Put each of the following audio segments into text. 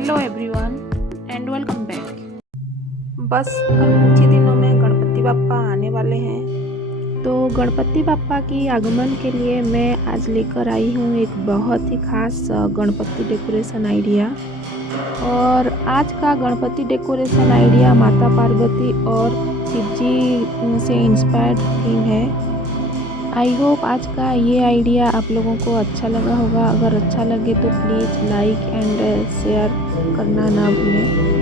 Hello everyone and welcome back. बस कल कुछ ही दिनों में गणपति बाप्पा आने वाले हैं, तो गणपति बाप्पा की आगमन के लिए मैं आज लेकर आई हूँ एक बहुत ही खास गणपति डेकोरेशन आइडिया। और आज का गणपति डेकोरेशन आइडिया माता पार्वती और शिव जी से इंस्पायर्ड थीम है। आई होप आज का ये आइडिया आप लोगों को अच्छा लगा होगा। अगर अच्छा लगे तो प्लीज़ लाइक एंड शेयर करना ना भूलें।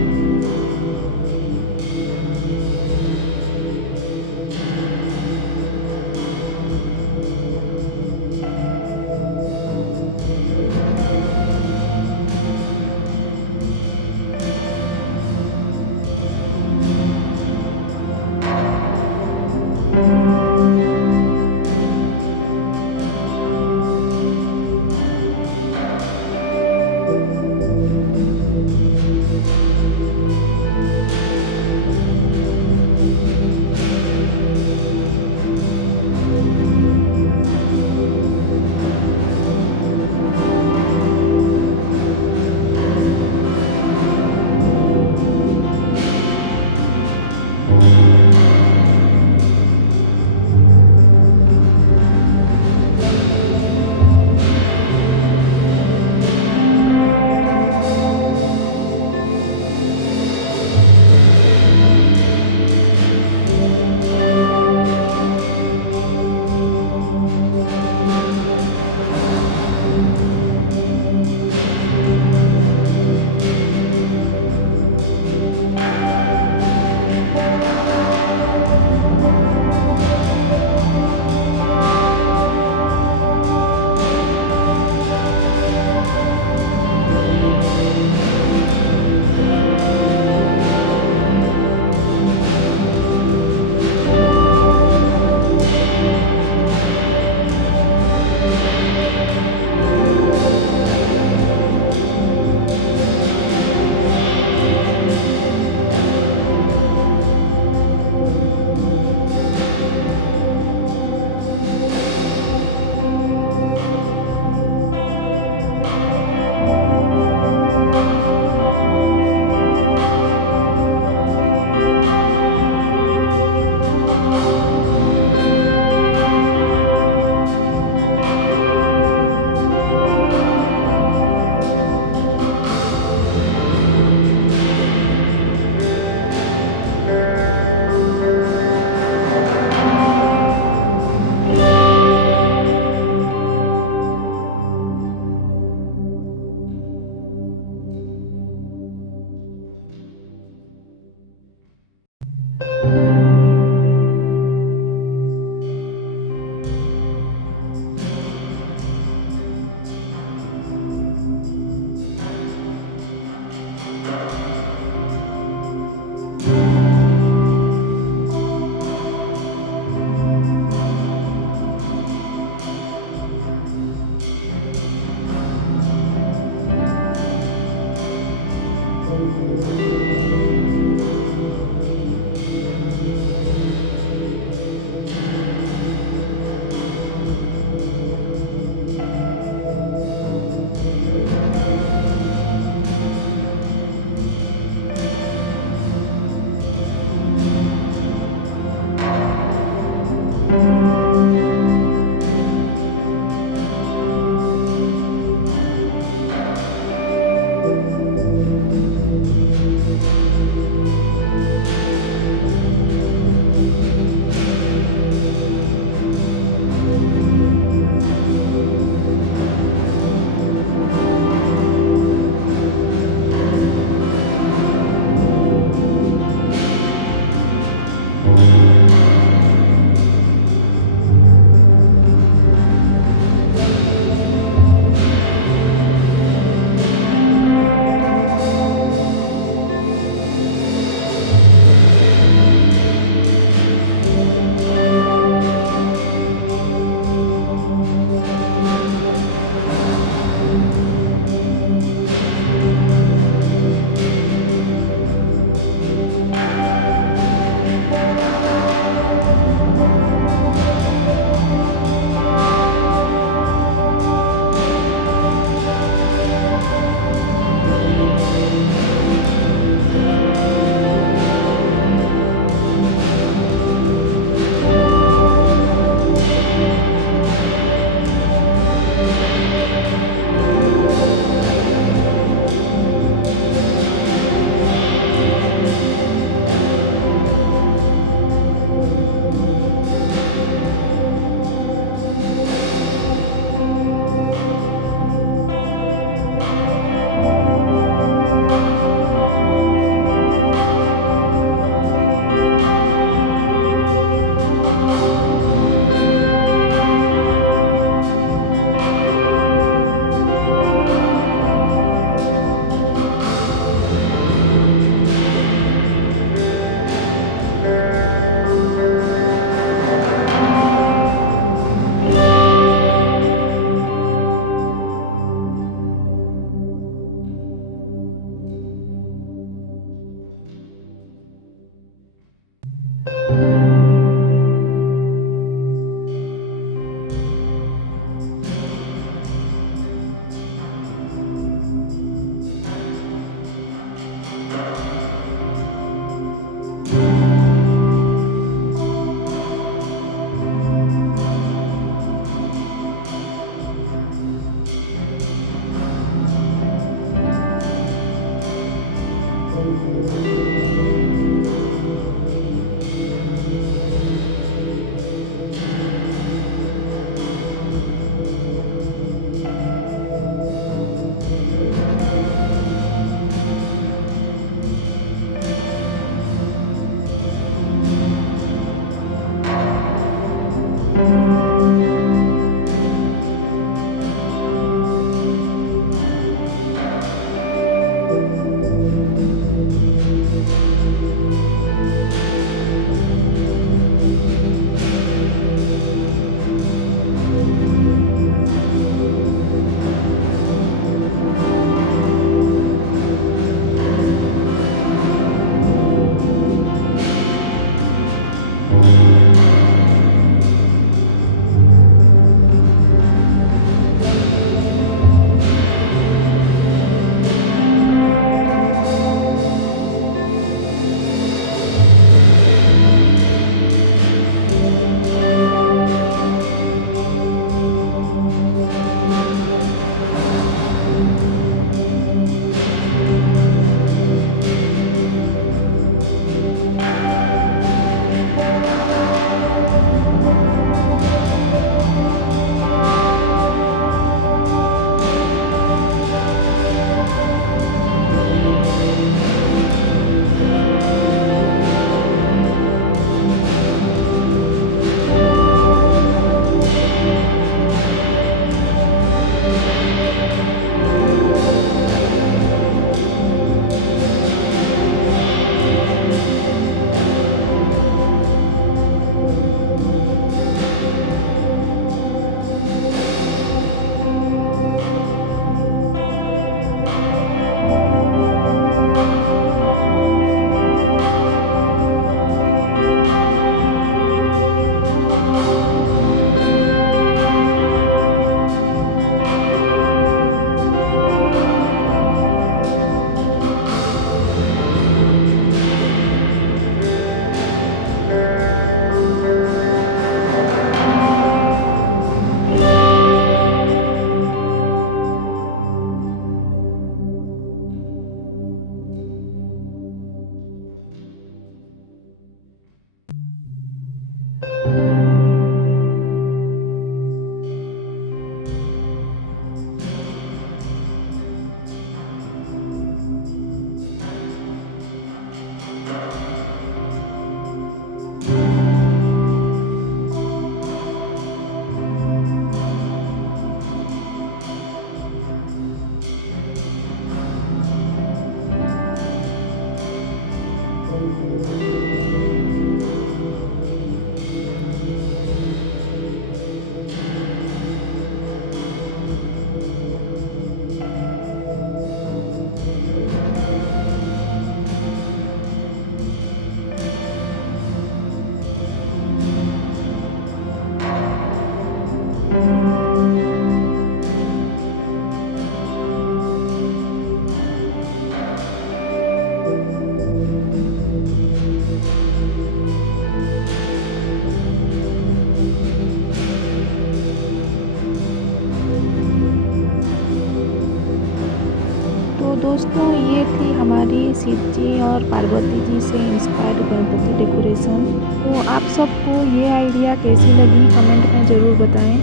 तो दोस्तों ये थी हमारी शिव जी और पार्वती जी से इंस्पायर्ड गणपति डेकोरेशन। तो आप सबको ये आइडिया कैसी लगी कमेंट में ज़रूर बताएं।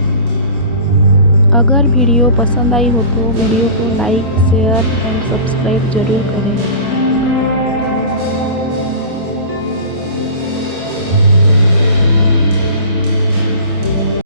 अगर वीडियो पसंद आई हो तो वीडियो को लाइक शेयर एंड सब्सक्राइब ज़रूर करें।